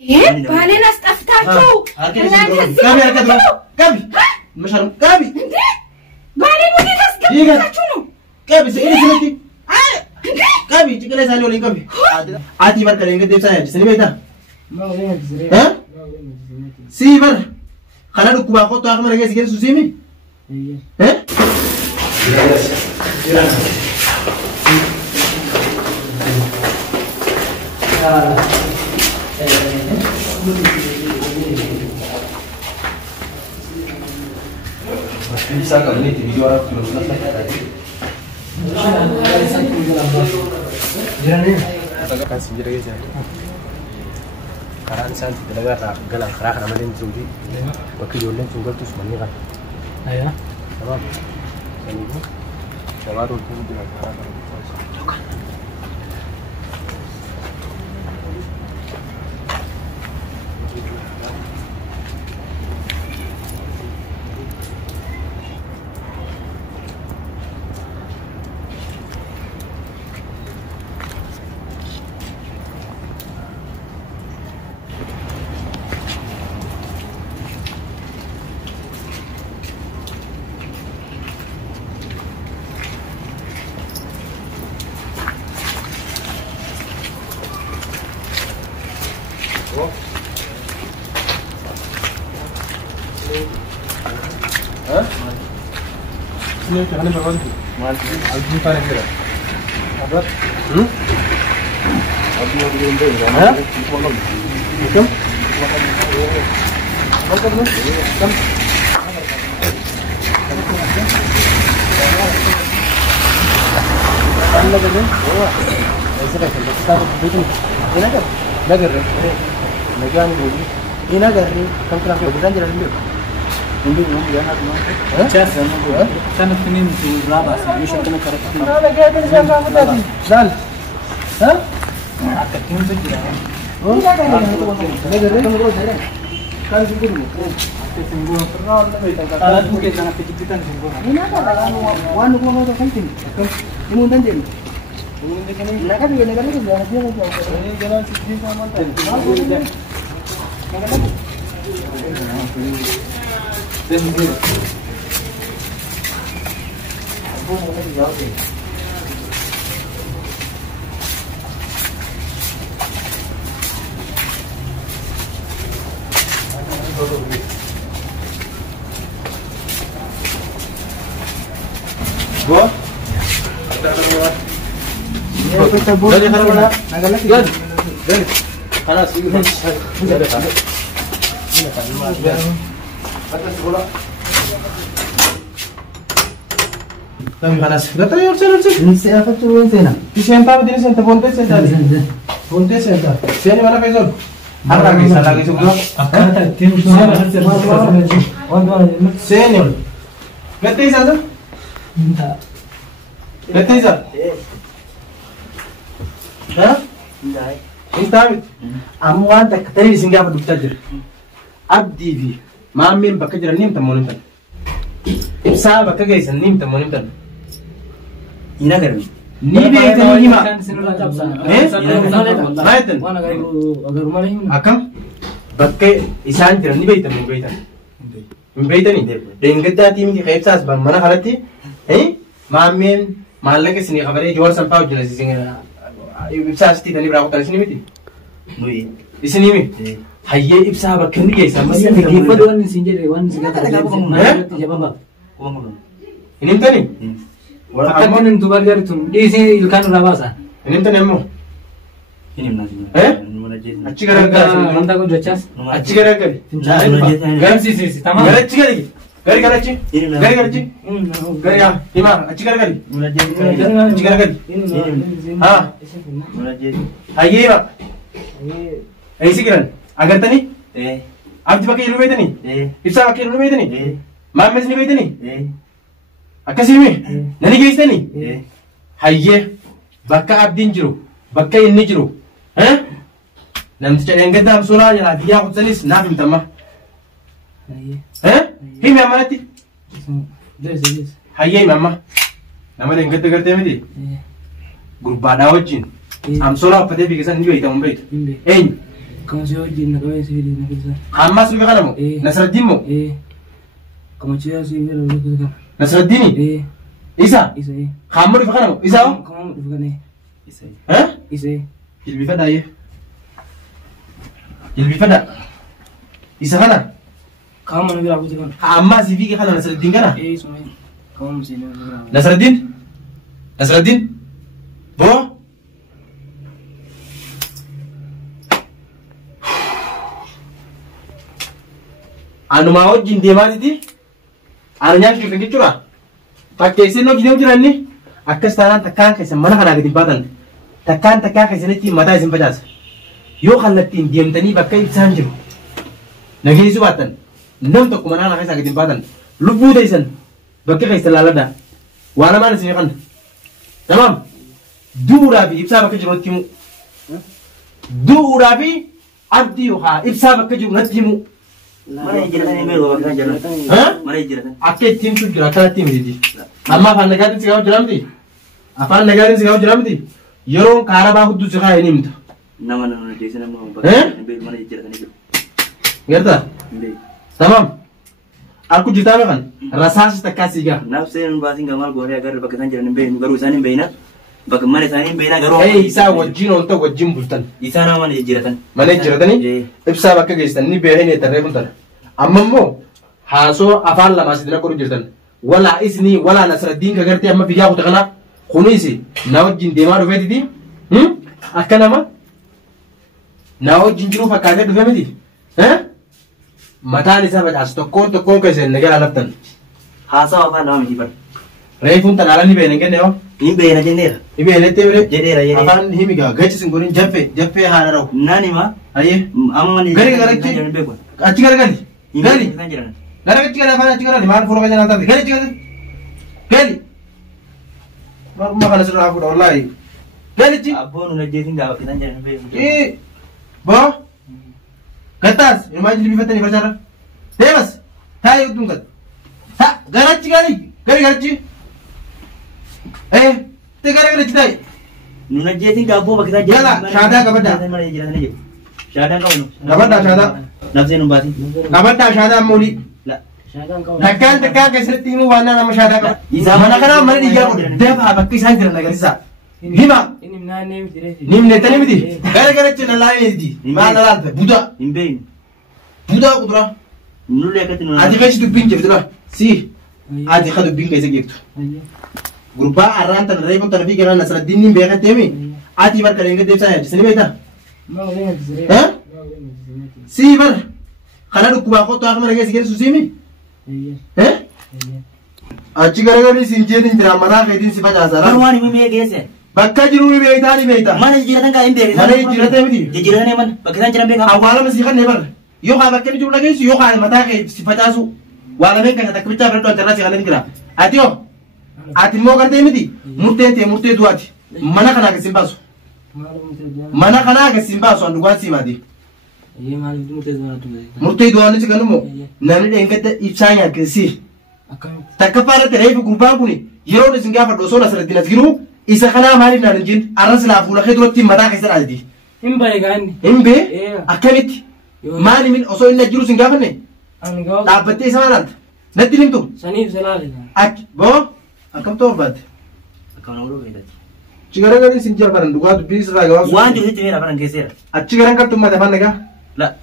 ايه بالين استفتاچو قبي مش قبي بالين ودي تسكبتاچو نو قبي سيدي سيدي قبي تقول لي قبي قبي عادي بركه اللي قد يساعد سنيبيتا ها سيبر خلانو كوبا خطو اخمر جاي سيجي سوسيمي ها bisa kalau ini video orang belum selesai tadi. Jangan kasih jadi aja. Karena insan tidak ada galang kerak nama lain sendiri. Waktu jualan tunggal tu semuanya kan. Ayah. Apa? Ini. Kalau tu tidak kerak kan. Ini jangan berapa tu? Albi paling kira. Apa? Albi yang belum beli, kan? Macam? Macam ni? Macam? Anda kan? Oh, ऐसे कैसे? kita bikin. Ini kan? Nagar. Nagar ni dulu. Ini nagar ni. Kamu kenapa bukan jalan dulu? Ini dia nak mana? Cakap sama. Sana sini tu berapa sih? Bisa kena karet. Mana lagi ada siapa aku tadi? Dal. Hah? Akan kini tu dia. Oh, nagar ni. Kamu terus ada. Kan sungguh ni. Sungguh. Pernah ada berita. Alat mungkin sangat kecipitan sungguh. Ini apa? Wan mau tu kantin. Ini mundan je. Naga juga naga ni sudah dia lagi. Ini jalan sini sama tadi. Naga lagi. Sendiri. Aku mau pergi jauh ni. Gua? Ada lewat. Boleh kalau mana? Naga lagi. Boleh. Kalau sih. Boleh tak? Ini tak ada. Atas bola. Kami panas. Gata yuk cel. Ini siapa tu sana? Di senta apa di senta? Bonte senta. Bonte senta. Sini mana peson? Harga bisa lagi sebelum. Akan tak tim semua harus serba. Sini. Gata sana? Tidak. Gata sana? Hah? Tidak. Tidak. Amuan tak tadi singgah pada butajer. Abdi di. Mamin bakka jira nim tamonim tan ibsa bakka gaysan nim tamonim tan ina garbi ni be tan nima baytan agar malay akam bakka isan jira ni baytan min baytan ni dengata tim ki khaybsas ban mana halati mamin malaka sini khabare jor sampaw jina singa ibsa sti tani bra ko tan sini miti nui isini mi Hayye ibsa bakka ni gaysan masih Gipa doan sinjere wan singa tak jawab. Ini tani? Akan kan dua kali tu. Di sini ilkan rabasa. Ini tani ammo. Ini mana? Acci gara. Manta ko jachas. Acci gara. Garam si tamam. Gara acci gara. Gari acci. Gari acci. Gari ya. Ima acci gara. Acci gara. Ha. Hayye ba. Aisi kiran. Agar tani? Abdi pakai ilmu itu ni? Ibsa pakai ilmu itu ni? Mames ni itu ni? Akasih ni? Nani guys tani? Hayye, bakka abdin jiru, bakka ini jiru, Nanti cakap yang kita amsola je lah dia aku tenis nabi tamah. Hei mama nanti? Hayye mama, nama yang kita kerja mesti? Grup badau jin, amsola apa dia bikin juga itu membeli. Como si hoy no voy a seguir en la casa. Amma sirbi kana mo Nasruddin mo Como si así me lo voy a Nasruddin Isa Isa Khamur fi kana mo Isa Como me lo Isa Isa Jilbi fada ye Jilbi fada Isa kana Como me lo voy a Amma sirbi kana Nasruddin kana Eso Como si no Nasruddin Nasruddin Bo Anuma wajjin deemaatiti ana nyaachuu kan jechuudha fakkeessee noo gideemu jiranni akkas taanaan takkaan keessan mana kanaa gadi baatan takkaa keessanitti mataa isin facaasa yoo kallattiin deemtanii bakka ibsaan jiru nageessuu baattan nam tokko mana kana keessaa gadi baatan lubbuu teessan bakka keessan laaladhaa waan namaan isin yaqanna tamaam duudhaa fi ibsaa bakka jiru natti himu duudhaa fi abdii yookaan ibsaa bakka jiru natti himu. Mana hijratan ini bawa kita jalan. Mana hijratan? Aku tim tu juga kan tim ini. Amma fan negara ni sekarang jalan ti. Apa negara ni sekarang jalan ti? Yorong karaba aku tu sekarang ini minta. Nama desa nama. Mana hijratan itu? Ngerti? Tamam. Aku cerita kan. Rasa sih tak kasih ga. Nafsu bahasa gamal boleh agar bagian jalan ini baru sana ini na. Bagaimana sana ini na garu. Isa wajin untuk wajin bultan. Isa nama mana hijratan? Mana hijratan ni? Ibsa bakka geessan ni behe ni tarree bultan. Amma immoo haasoo afaan lama sidina godhu jirtan wala isni wala Nasruddin ka gartee amma biyyaa kuta kana kunis na wajjin deemaa dhufeetiti akka nama na wajjin jiru fakkaatee dhufe miti mataan isaa facaas tokkoon keessan nagara laftan Haasawaa afaan lama miti bar. reefuun talaala ni beene kenne yoo Ni beena jenneera. ni beenettee bire Jedheera jedheera. afaan himigaa gachisin godhin jaffee haadha rawu Nani ma? ayyee Amma mana Gari hijratan garachi jalan beekun. achi garagali gali Kan jalan. Gara kecil ada apa? Cikgu ada mana pulau kajana tadi? Gali cikgu, gali. Baru makan sudah aku dah mulai. Gali cik. Abon udah jadi nggak kita jalan beekun. Boh, kertas. Ini maju lebih betul ni bercara. Dewas, hai utung kat. Ha, garachi gali, garachi. Te gara kita. Nuna jadi nggak apa kita jalan. Yala, syahada kepada. Mana hijratan aja. Syahada kau nu. Kepada syahada. Nafsu numbati. Kepada syahada muli. Takkan kesertimu warna nama syahada. Mana kana mana dia deba bakki sanjir nagar isa. Hima. Ini mana nih mesti Nimne tani miti. Gara cina lain di. Mana lalta Buddha. Imbein. Buddha kudra. Nulu lihat tu nuna. Adi kasi tu pinje betul. Si. Adi kadu pinje gitu. Grupa aran tan rebo tan bi kana Nasruddin nim bega temi. Adi bar kalenge desa ya. Sini beta. Mau lihat sih. Ha? Si bar. Kana du kuba ko to akma rege sigere susimi. Iya. Achi gara sinje din drama na kai din sifa jazara. Karuan ini mie gese. Bakka jiru ni beita ni beita. Mana hijratan kau imbein. Mana hijratan miti. Hijratan ni mana? Bagian jalan beekun. Awala masih kan nebar. Yo ka bakka ni jiru lagi yo ka mata kai sifa jazu. Wala men kan tak bicara berdo terus kan ni kira. Atio. Ati mo karte miti. Murte duati. Mana kana ke simbasu. Mana kana ke simbasu andu gwa simadi. Iya malu itu mesti dua tu. Murte duani cikanu mo. Nani de engkata ipsanya ke si. Akan. Takafara tere fi gurban kuni. Yero de singa fa doso Nasruddin asgiru. Isa kana mali na njin. Aras la fula khidro tim mata kaisar aldi. Imba gani. Imbe Iya. akamit. Mali min oso inna jiru singa fa ne. Anu kau. Dhaabbattee isa maalaat natti himtu Saniif salaale. achi boo akkam ta'uuf baatte Kau nak urut kita. achi gara garii sin jira baran dhugaa dubbii sirraa gabaabsu Wan jadi tu ni apa nak geser? achi garan kartummaa afaan nagaa Lah.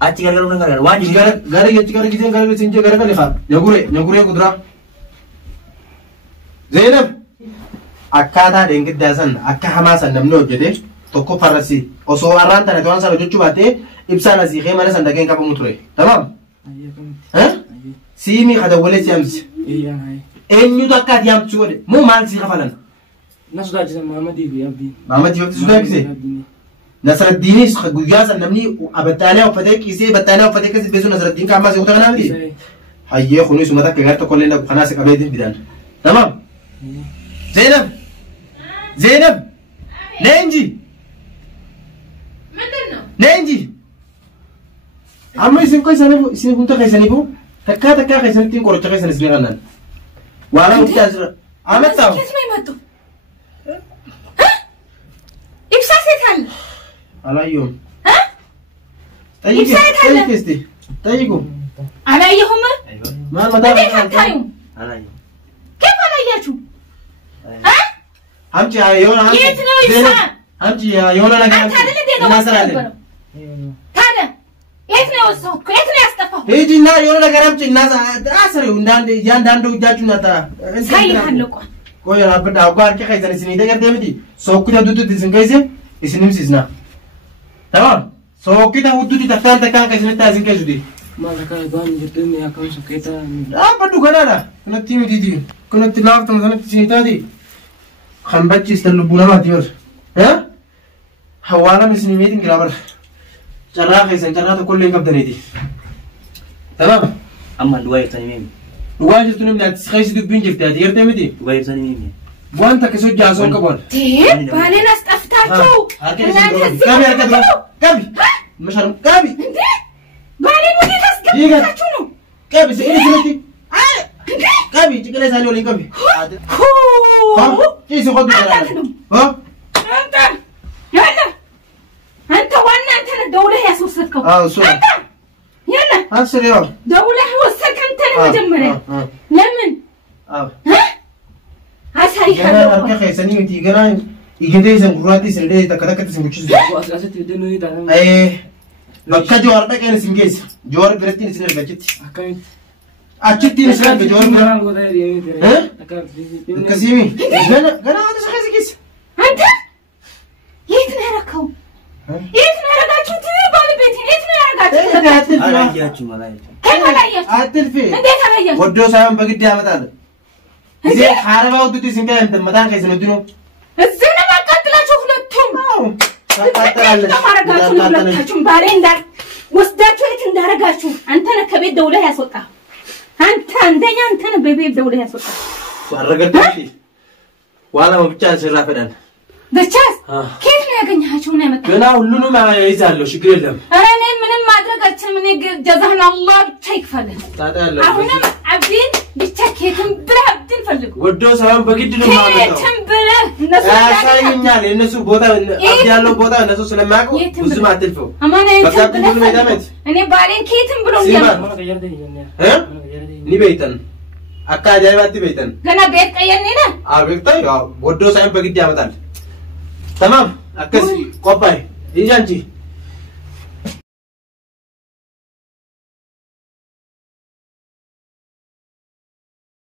Aci gara-gara udah gara. Wan achi jadi. achi gara giseen gara sin jira gara kan ifaaf nyaguree kuduraa Zeenab akkaataa deengiddaa san akka hamaa san namni hojjete tokko farrasi osoo arraan tana to'an sana hojjechuu baattee ibsaan asii kee mana san dhageen qabamu ture tamaam siimii kadawwalee si hamsi Iya hai. eenyutu akka ati hamtu godhe moo maal sii kafalan Na sudah jadi Muhammad ibu Abdi. Muhammad Yofti Sudaakise Nasraddiinis guyyaa san namni abattaanee uffatee qiisee battaanee uffatee kasi beesu Nasraddiin kaamaa seeqota kanaa miti hayyee kunis uummata akka gaar tokko illee dhabu kanaa si qabeetiin bidaan tamaam Zeenab leenji leenji amma isin ko isin kunta keessaniifu takkaa keessanittiin qoricha keessan isin qannaan waala murtii asirra amattaa'u ከየት ነው የመጡ? ኢብሳ ሴት አለ አላየሁም ጠይቁ አላየሁም ማን መጣ አታዩ አላየሁ ከፍ አላያችሁ አምጪ የሆነ የት ነው ይሳ አምጪ የሆነ ነገር እናሰራለን ታዲያ የት ነው ወሰው የት ነው ያስጠፋው ሂጂና የሆነ ነገር አምጪ እናሰሪው እንዳንድ ያንዳንዱ እጃችሁን አጣ ሳይሃለቁ ቆይ አብዳ አጓር ከከይዘን ሲኒ ነገር ደምዲ ሶኩታ ዱዱት ዝንገይዘ እስንም ሲዝና تمام ሶኩታ ዱዱት ተፋን ተካን ከይዘን ታዝን ከይዙዲ ማለካ ባን ግጥም ያካው ሶኬታ አበዱ ገናና ከነቲ ሚዲዲ ከነቲ ላፍተ መሰነት ሲኒታዲ خنبتش استلبونا ما تيور ها حوالا مسني ميتين كلامر جراح يسن جراح كل يوم بدنيتي تمام أما دواير تانيين واجد تنم لا تسخيس دبين جفت هذه يرتي مدي دواير تانيين وانت كسوج جاسون كبر تيب بالين استفتاچو كابي اركض كابي مشار كابي بالين ودي تسكتاچو نو كابي سيدي سيدي كابي تقول لي سالي كابي ها كيس خد ها انت يلا انت وانا انت الدوله يا سوستكو انت يلا اسري يا دوله وسك انت المجمره لمن ها اسري انا اركي خيسني انت غنا يجدي سنغراتي سندي تكتكت سموچز واساسه تدنو يدان اي بكا جوار دكن سنجيس جوار برتين سنر بجت اكاين اچتي نسرا بجوار مران غدا يمي ها اكا كسيمي غنا هذا شخص كيس انت يت نركو يت نرغاچو تبال بيت يت نرغاچو አላያችሁ ማለት كيف አላያችሁ አትልፊ እንዴት አላያችሁ ወዶ ሳይሆን በግድ ያመጣል እዚህ ሐረባው ዱቲ ሲንካ እንት መዳን ከይዘን ዱኖ እዚህ ነው ማቃጥላችሁ ሁለቱም ታቃጥላለች ሁለታችሁም ባሌ እንዳል ወስዳችሁ የት እንዳረጋችሁ አንተ ነህ ከቤት ደውለህ ያስወጣ አንተ አንደኛ አንተ ነህ በቤት ደውለህ ያስወጣ አረጋግጠሽ ዋላ ብቻ ሲራፈዳል በቻስ ከየት ነው ያገኛችሁ ነው ያመጣው ገና ሁሉንም ይዛለሁ ችግር የለም ኧረ እኔ ምንም ማድረግ አልችልም እኔ ጀዛህን አላህ ብቻ ይክፈልህ ታጣለህ አሁንም አብዲን ብቻ ከየትም ብለህ አብዲን ፈልግ ወዶ ሳይሆን በግድ ነው ማለት ነው ከየትም ብለህ እነሱ ያሳየኛል የእነሱ ቦታ አብዲ ያለው ቦታ እነሱ ስለማያውቁ ብዙም አትልፈው አማና በቃ ብዙም ሜዳመት እኔ ባሌን ከየትም ብሎ ኒቤተን አካ ጃይባቲ ቤተን ገና ቤት ቀየርኔ ነህ አቤታ ያው ወዶ ሳይሆን በግድ ያመጣል تمام أكس قبائي إيجانتي